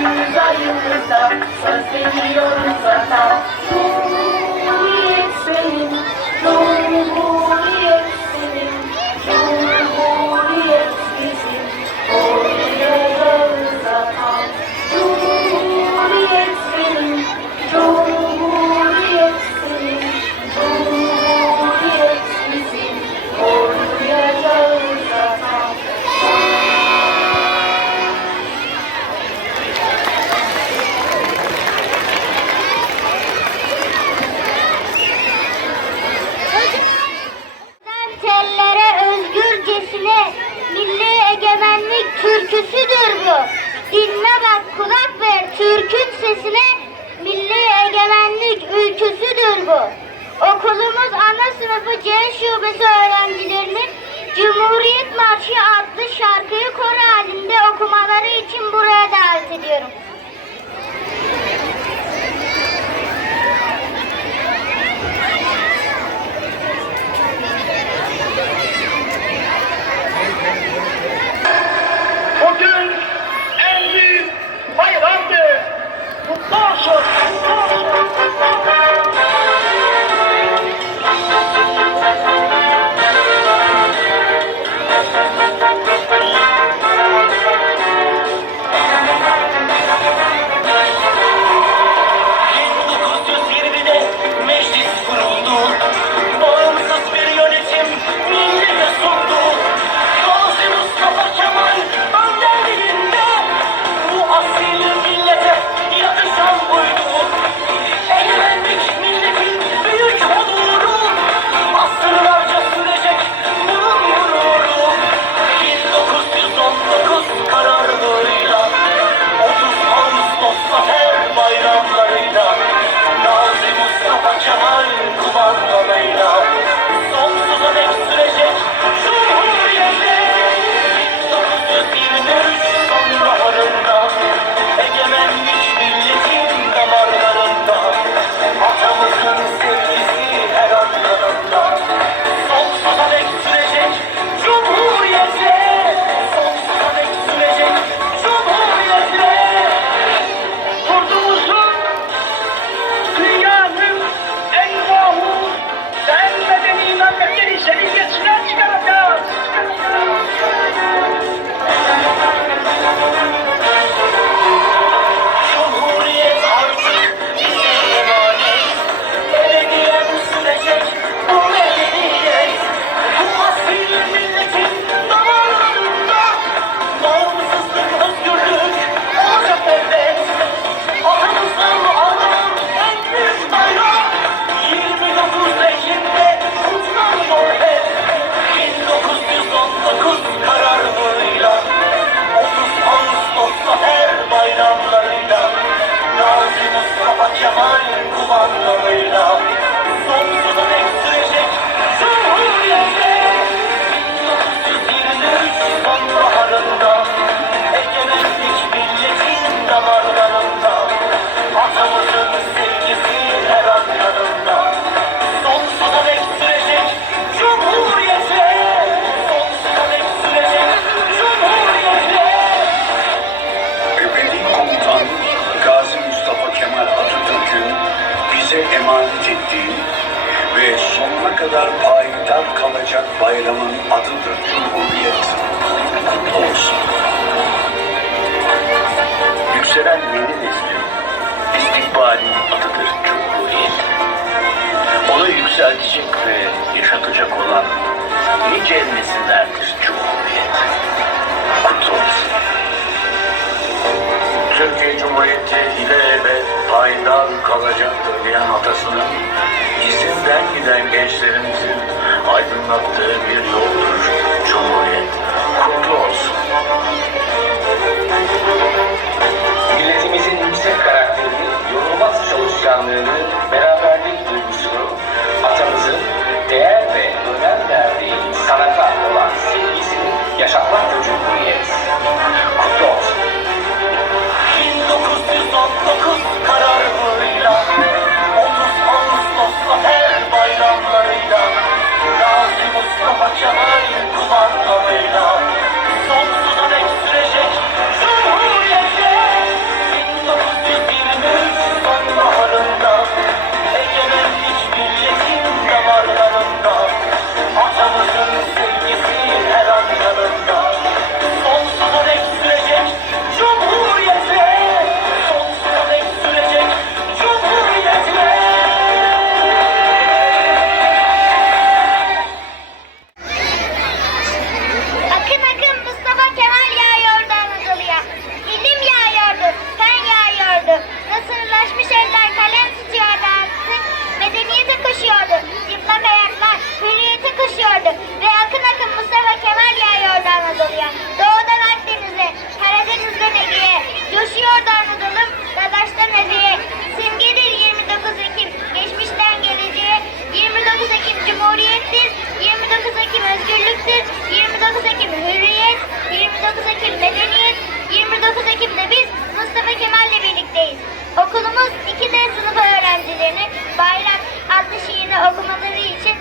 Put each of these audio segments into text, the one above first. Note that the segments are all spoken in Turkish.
Yunus'a Yunus'a Söz veriyorum sana çalışmaları için buraya davet ediyorum. Okulumuz 2. sınıf öğrencilerine bayrak adlı şiirini okumaları için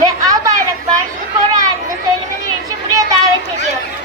ve al bayrak marşını koro halinde söylemeleri için buraya davet ediyoruz.